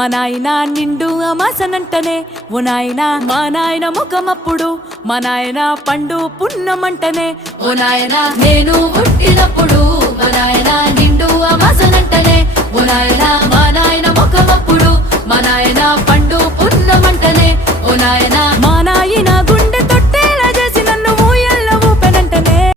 మా నాయన నిండు అమాసనంటనే ఓ నాయన మా నాయన ముఖమప్పుడు మా నాయన పండు పున్నమంటనే ఓ నాయన నేను పుట్టినప్పుడు మా నాయన నిండు అమాసనంటనే ఓ నాయన మా నాయన ముఖమప్పుడు మా నాయన పండు పున్నమంటనే ఓ నాయన మా